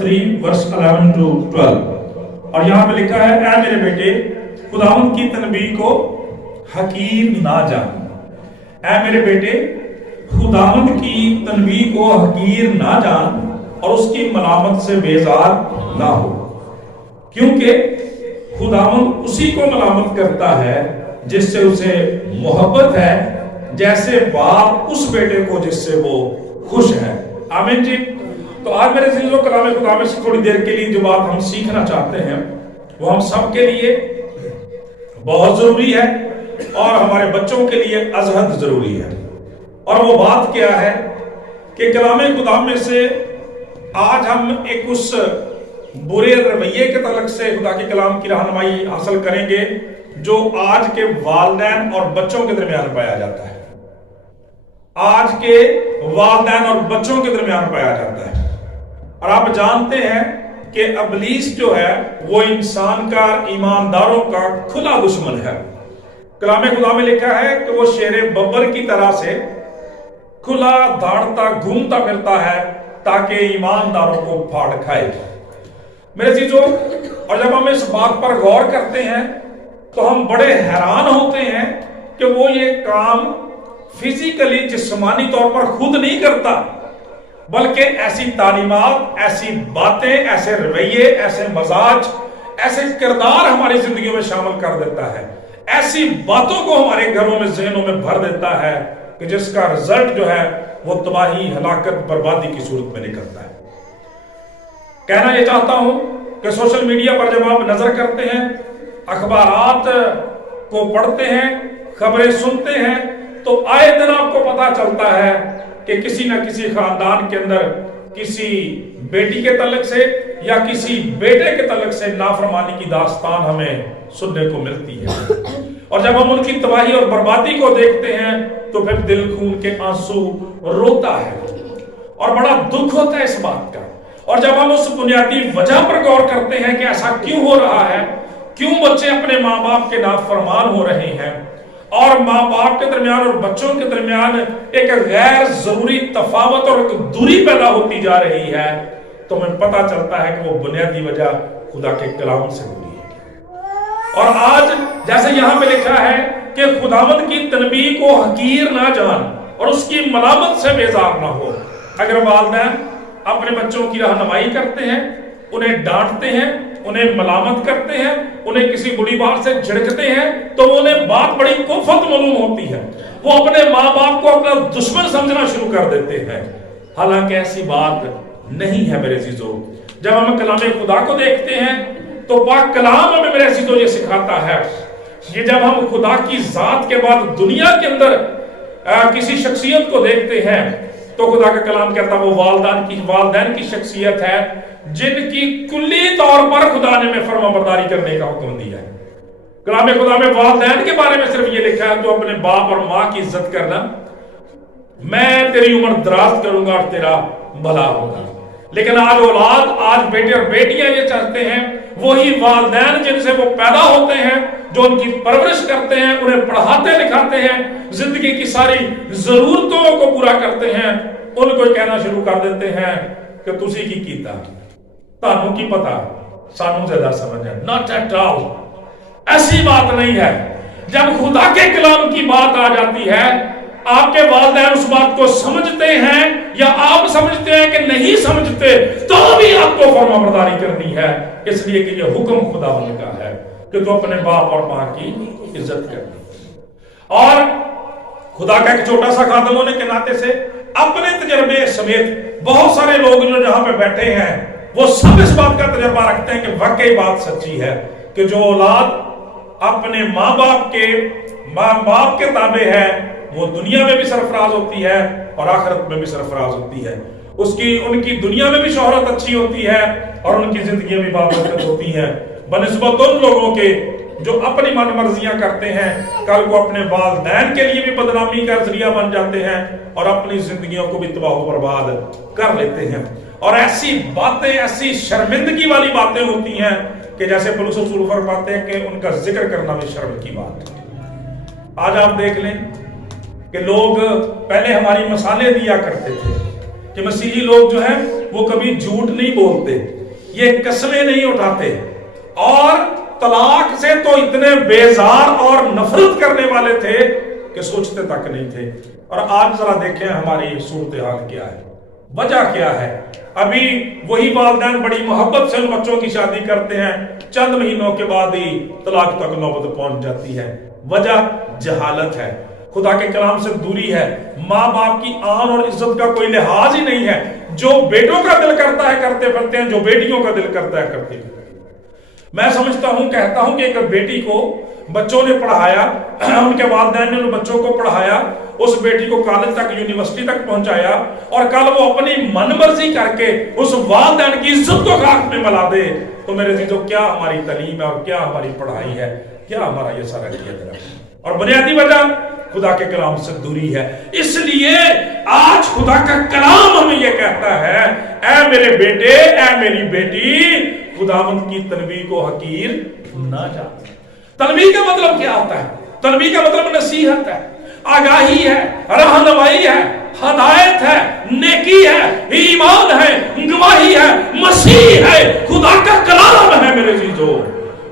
3 verse 11 to 12. اور یہاں پہ لکھا ہے اے میرے بیٹے خداوند کی تنبیہ کو حقیر نہ جان. اے میرے بیٹے خداوند کی تنبیہ کو حقیر نہ جان اور اس کی ملامت سے بیزار نہ ہو، کیونکہ خداوند اسی کو ملامت کرتا ہے جس سے اسے محبت ہے، جیسے باپ اس بیٹے کو جس سے وہ خوش ہے. آمین جی. تو آج میرے عزیزو کلام خدا میں سے تھوڑی دیر کے لیے جو بات ہم سیکھنا چاہتے ہیں وہ ہم سب کے لیے بہت ضروری ہے اور ہمارے بچوں کے لیے ازحد ضروری ہے. اور وہ بات کیا ہے کہ کلام خدا میں سے آج ہم ایک اس برے رویے کے تعلق سے خدا کے کلام کی رہنمائی حاصل کریں گے جو آج کے والدین اور بچوں کے درمیان پایا جاتا ہے. آج کے والدین اور بچوں کے درمیان پایا جاتا ہے. اور آپ جانتے ہیں کہ ابلیس جو ہے وہ انسان کا، ایمانداروں کا کھلا دشمن ہے. کلام خدا میں لکھا ہے کہ وہ شیر ببر کی طرح سے کھلا دھاڑتا گھومتا پھرتا ہے تاکہ ایمانداروں کو پھاڑ کھائے. میرے عزیزو، اور جب ہم اس بات پر غور کرتے ہیں تو ہم بڑے حیران ہوتے ہیں کہ وہ یہ کام فزیکلی جسمانی طور پر خود نہیں کرتا، بلکہ ایسی تعلیمات، ایسی باتیں، ایسے رویے، ایسے مزاج، ایسے کردار ہماری زندگیوں میں شامل کر دیتا ہے، ایسی باتوں کو ہمارے گھروں میں، ذہنوں میں بھر دیتا ہے کہ جس کا رزلٹ جو ہے وہ تباہی، ہلاکت، بربادی کی صورت میں نکلتا ہے. کہنا یہ چاہتا ہوں کہ سوشل میڈیا پر جب آپ نظر کرتے ہیں، اخبارات کو پڑھتے ہیں، خبریں سنتے ہیں، تو آئے دن آپ کو پتا چلتا ہے کہ کسی نہ کسی خاندان کے اندر کسی بیٹی کے تعلق سے یا کسی بیٹے کے تعلق سے نافرمانی کی داستان ہمیں سننے کو ملتی ہے. اور جب ہم ان کی تباہی اور بربادی کو دیکھتے ہیں تو پھر دل خون کے آنسو روتا ہے اور بڑا دکھ ہوتا ہے اس بات کا. اور جب ہم اس بنیادی وجہ پر غور کرتے ہیں کہ ایسا کیوں ہو رہا ہے، کیوں بچے اپنے ماں باپ کے نافرمان ہو رہے ہیں اور ماں باپ کے درمیان اور بچوں کے درمیان ایک غیر ضروری تفاوت اور ایک دوری پیدا ہوتی جا رہی ہے، تو ہمیں پتا چلتا ہے کہ وہ بنیادی وجہ خدا کے کلام سے ہوئی ہے. اور آج جیسے یہاں پہ لکھا ہے کہ خداوند کی تنبیہ کو حقیر نہ جان اور اس کی ملامت سے بیزار نہ ہو. اگر والدین اپنے بچوں کی رہنمائی کرتے ہیں، انہیں ڈانٹتے ہیں، انہیں ملامت کرتے ہیں، انہیں کسی بری بات سے جھڑکتے ہیں، تو انہیں بات بڑی کفت معلوم ہوتی ہے. وہ اپنے ماں باپ کو اپنا دشمن سمجھنا شروع کر دیتے ہیں، حالانکہ ایسی بات نہیں ہے میرے عزیزو. جب ہم کلام خدا کو دیکھتے ہیں تو پاک کلام ہمیں میرے عزیزو یہ سکھاتا ہے کہ جب ہم خدا کی ذات کے بعد دنیا کے اندر کسی شخصیت کو دیکھتے ہیں تو خدا کا کلام کہتا ہے وہ والدین کی شخصیت ہے جن کی کلی طور پر خدا نے ہمیں فرما برداری کرنے کا حکم دیا ہے. کلام خدا میں والدین کے بارے میں صرف یہ لکھا ہے تو اپنے باپ اور ماں کی عزت کرنا، میں تیری عمر دراز کروں گا اور تیرا بھلا ہوگا. لیکن آج اولاد، آج بیٹے اور بیٹیاں یہ چاہتے ہیں وہی والدین جن سے وہ پیدا ہوتے ہیں، جو ان کی پرورش کرتے ہیں، انہیں پڑھاتے لکھاتے ہیں، زندگی کی ساری ضرورتوں کو پورا کرتے ہیں، ان کو کہنا شروع کر دیتے ہیں کہ تسی کی کیتا، تانوں کی پتا، سانوں زیادہ سمجھ ہے. not at all. ایسی بات نہیں ہے. جب خدا کے کلام کی بات آ جاتی ہے، آپ کے والدین اس بات کو سمجھتے ہیں یا آپ سمجھتے ہیں کہ نہیں سمجھتے، تو بھی آپ کو فرما برداری کرنی ہے، اس لیے کہ یہ حکم خدا کا ہے کہ تو اپنے باپ اور ماں کی عزت کرنی. اور خدا کا ایک چھوٹا سا خادم ہونے کے ناطے سے اپنے تجربے سمیت بہت سارے لوگ جو جہاں پہ بیٹھے ہیں وہ سب اس بات کا تجربہ رکھتے ہیں کہ واقعی بات سچی ہے کہ جو اولاد اپنے ماں باپ کے تابع ہے وہ دنیا میں بھی سرفراز ہوتی ہے اور آخرت میں بھی سرفراز ہوتی ہے. ان کی دنیا میں بھی شہرت اچھی ہوتی ہے اور ان کی زندگیاں بھی بابرکت ہوتی ہیں بنسبت ان لوگوں کے جو اپنی من مرضیاں کرتے ہیں، کل کو اپنے والدین کے لیے بھی بدنامی کا ذریعہ بن جاتے ہیں اور اپنی زندگیوں کو بھی تباہ و برباد کر لیتے ہیں. اور ایسی باتیں، ایسی شرمندگی والی باتیں ہوتی ہیں کہ جیسے پولس رسول فرماتے ہیں کہ ان کا ذکر کرنا بھی شرم کی بات ہے. آج آپ دیکھ لیں کہ لوگ پہلے ہماری مثالیں دیا کرتے تھے کہ مسیحی لوگ جو ہیں وہ کبھی جھوٹ نہیں بولتے، یہ قسمیں نہیں اٹھاتے، اور طلاق سے تو اتنے بیزار اور نفرت کرنے والے تھے کہ سوچتے تک نہیں تھے۔ اور آج ذرا دیکھیں ہماری صورتحال کیا ہے، وجہ کیا ہے۔ ابھی وہی والدین بڑی محبت سے ان بچوں کی شادی کرتے ہیں، چند مہینوں کے بعد ہی طلاق تک نوبت پہنچ جاتی ہے۔ وجہ جہالت ہے، خدا کے کلام سے دوری ہے، ماں باپ کی آن اور عزت کا کوئی لحاظ ہی نہیں ہے۔ جو بیٹوں کا دل کرتا ہے کرتے پھرتے ہیں، جو بیٹیوں کا دل کرتا ہے کرتے پھرتے ہیں۔ میں سمجھتا ہوں، کہتا ہوں کہ ایک بیٹی کو بچوں نے پڑھایا، ان کے والدین نے ان بچوں کو پڑھایا، اس بیٹی کو کالج تک یونیورسٹی تک پہنچایا، اور کل وہ اپنی من مرضی کر کے اس والدین کی عزت کو خاک میں ملا دے، تو میرے عزیزو کیا ہماری تعلیم ہے اور کیا ہماری پڑھائی ہے، کیا ہمارا یہ سارا کیا جا رہا ہے؟ اور بنیادی وجہ خدا کے کلام سے دوری ہے۔ اس لیے آج خدا کا کلام ہمیں یہ کہتا ہے، اے میرے بیٹے، اے میری بیٹی، خداوند کی تنبیہ کو حقیر نہ جان۔ تنبیہ کا مطلب کیا ہوتا ہے؟ تنبیہ کا مطلب نصیحت ہے، آگاہی ہے، رہنمائی ہے، ہدایت ہے، نیکی ہے، ایمان ہے، گواہی ہے، مسیح ہے، خدا کا کلام ہے۔ میرے عزیزو،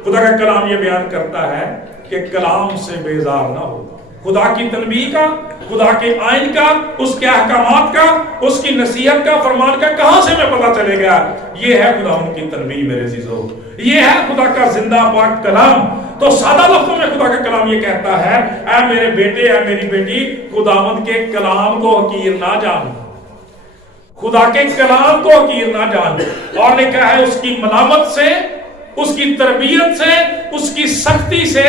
خدا کا کلام یہ بیان کرتا ہے کہ کلام سے بیزار نہ ہو۔ خدا کی تنبیہ کا، خدا کے آئین کا، اس کے احکامات کا، اس کی نصیحت کا، فرمان کا کہاں سے میں پتہ چلے گا؟ یہ ہے خدا ان کی تنبیہ میرے عزیزو، یہ ہے خدا کا زندہ پاک کلام۔ تو سادہ لفظوں میں خدا کا کلام یہ کہتا ہے، اے میرے بیٹے، اے میری بیٹی، خداوند کے کلام کو حقیر نہ جان، خدا کے کلام کو حقیر نہ جان۔ اور لکھا ہے اس کی ملامت سے، اس کی تربیت سے، اس کی سختی سے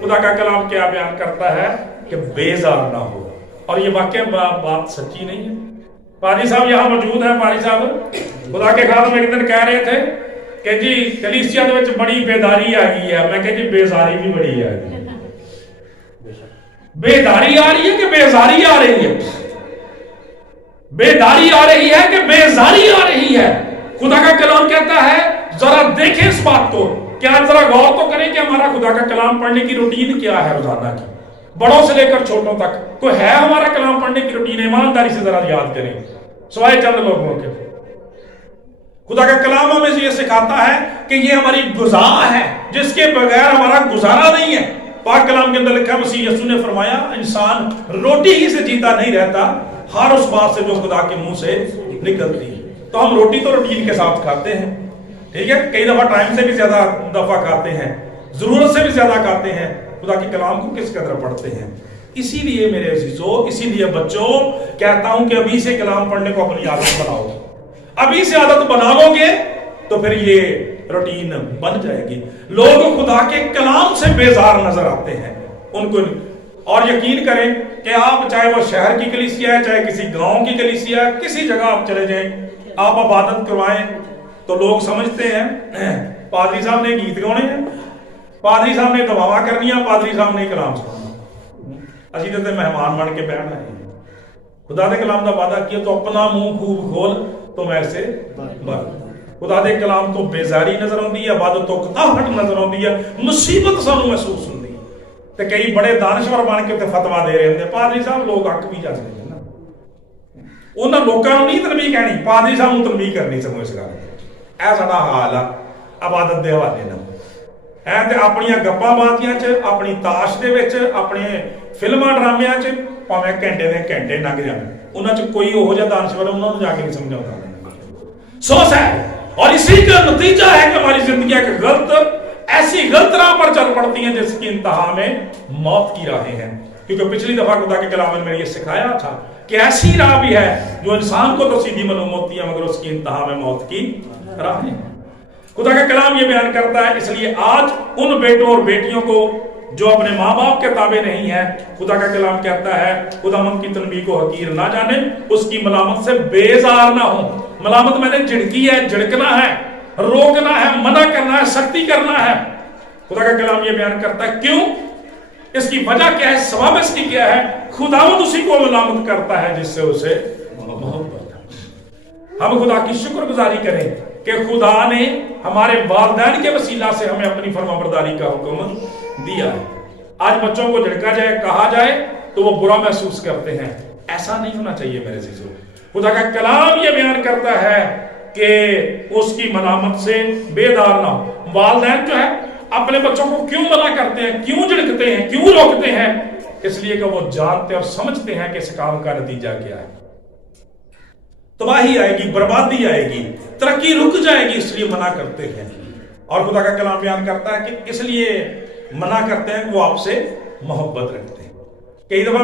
خدا کا کلام کیا بیان کرتا ہے کہ بیزار نہ ہو۔ اور یہ واقعہ بات سچی نہیں ہے۔ پادری صاحب یہاں موجود ہیں، پادری صاحب خدا کے خادم ایک دن کہہ رہے تھے کہ جی کلیسیا دے وچ بڑی بیداری آ گئی ہے۔ میں کہ جی بیزاری بھی بڑی آ گئی ہے۔ بیداری آ رہی ہے کہ بیزاری آ رہی ہے؟ بیداری آ رہی ہے کہ بیزاری آ رہی ہے؟ خدا کا کلام کہتا ہے، ذرا دیکھیں اس بات کو، کیا ذرا غور تو کریں کہ ہمارا خدا کا کلام پڑھنے کی روٹین کیا ہے روزانہ کی، بڑوں سے لے کر چھوٹوں تک کوئی ہے ہمارا کلام پڑھنے کی روٹین؟ ایمانداری سے ذرا یاد کریں، سوائے چند لوگوں کے۔ خدا کا کلام ہمیں یہ سکھاتا ہے کہ یہ ہماری غذا ہے جس کے بغیر ہمارا گزارا نہیں ہے۔ پاک کلام کے اندر لکھا ہے، مسیح یسوع نے فرمایا، انسان روٹی ہی سے جیتا نہیں رہتا، ہر اس بات سے جو خدا کے منہ سے نکلتی ہے۔ تو ہم روٹی تو روٹین کے ساتھ کھاتے ہیں، ٹھیک ہے، کئی دفعہ ٹائم سے بھی زیادہ دفعہ کھاتے ہیں، ضرورت سے بھی زیادہ کھاتے ہیں، خدا کے کلام کو کس قدر پڑھتے ہیں۔ اسی لیے میرے عزیزو، اسی لیے بچوں کہتا ہوں کہ ابھی سے کلام پڑھنے کو اپنی عادت بناؤ۔ ابھی سے عادت بنا لو گے تو پھر یہ روٹین بن جائے گی۔ لوگ خدا کے کلام سے بیزار نظر آتے ہیں ان کو، اور یقین کریں کہ آپ چاہے وہ شہر کی کلیسیا ہے، چاہے کسی گاؤں کی کلیسیا ہے، کسی جگہ آپ چلے جائیں، آپ عبادت کروائیں تو لوگ سمجھتے ہیں پادری صاحب نے گیت گانے ہیں، پادری صاحب نے دعا کرنی ہے، پادری صاحب نے کلام سننا، اسی طرح مہمان بن کے بیٹھنا ہے۔ خدا دے کلام دا وعدہ کیا تو اپنا منہ خوب کھول تو میں سے بھر۔ خدا دے کلام تو بیزاری نظر آتی ہے، عبادت تو کتاہٹ نظر آتی ہے، مصیبت سانو محسوس ہوتی ہے۔ تے کئی بڑے دانشور بن کے فتوا دے رہے ہیں، پادری صاحب لوگ اک بھی جا سکتے ہیں نا، انہاں لوکاں نوں نہیں تنبیہ کہنی، پادری صاحب نوں تنبیہ کرنی سمجھ اس گل۔ اے ساڈا حال آ عبادت دے حوالے نال، اے تے اپنی گپاں باتیاں چ، اپنی تاش دے وچ، اپنے فلماں ڈرامےاں چ پاویں گھنٹے دے گھنٹے لنگ جان، انہاں چ کوئی اوہو جہا دانشور انہاں نوں جا کے نہیں سمجھاوندا۔ سوچ ہے، اور اسی کا نتیجہ ہے کہ ہماری زندگی ایک ایسی غلط راہ پر چل پڑتی ہیں جس کی انتہا میں موت کی راہیں ہیں۔ کیونکہ پچھلی دفعہ خدا کے کلام میں یہ سکھایا تھا کہ ایسی راہ بھی ہے جو انسان کو تو سیدھی معلوم ہوتی ہے مگر اس کی انتہا میں موت کی راہیں ہیں۔ خدا کا کلام یہ بیان کرتا ہے، اس لیے آج ان بیٹوں اور بیٹیوں کو جو اپنے ماں باپ کے تابع نہیں ہے، خدا کا کلام کہتا ہے خداوند کی تنبیہ کو حقیر نہ جانے، اس کی ملامت سے بیزار نہ ہو۔ ملامت میں نے جھڑکی ہے، جھڑکنا ہے، روکنا ہے، منع کرنا ہے، سختی کرنا ہے۔ خدا کا کلام یہ بیان کرتا ہے، کیوں؟ اس کی وجہ کیا ہے، سبب اس کی کیا ہے؟ خداوند اسی کو ملامت کرتا ہے جس سے اسے محبت ہے۔ ہم خدا کی شکر گزاری کریں کہ خدا نے ہمارے والدین کے وسیلہ سے ہمیں اپنی فرمانبرداری کا حکم دیا ہے۔ آج بچوں کو جھڑکا جائے، کہا جائے تو وہ برا محسوس کرتے ہیں، ایسا نہیں ہونا چاہیے میرے عزیزو۔ خدا کا کلام یہ بیان کرتا ہے کہ اس کی ملامت سے بیدار نہ ہو۔ والدین جو ہے اپنے بچوں کو کیوں منع کرتے ہیں، کیوں جھڑکتے ہیں، کیوں روکتے ہیں؟ اس لیے کہ وہ جانتے اور سمجھتے ہیں کہ اس کام کا نتیجہ کیا ہے۔ تباہی آئے گی، بربادی آئے گی، ترقی رک جائے گی، اس لیے منع کرتے ہیں۔ اور خدا کا کلام بیان کرتا ہے کہ اس لیے منع کرتے ہیں کہ وہ آپ سے محبت رکھتے ہیں۔ کئی دفعہ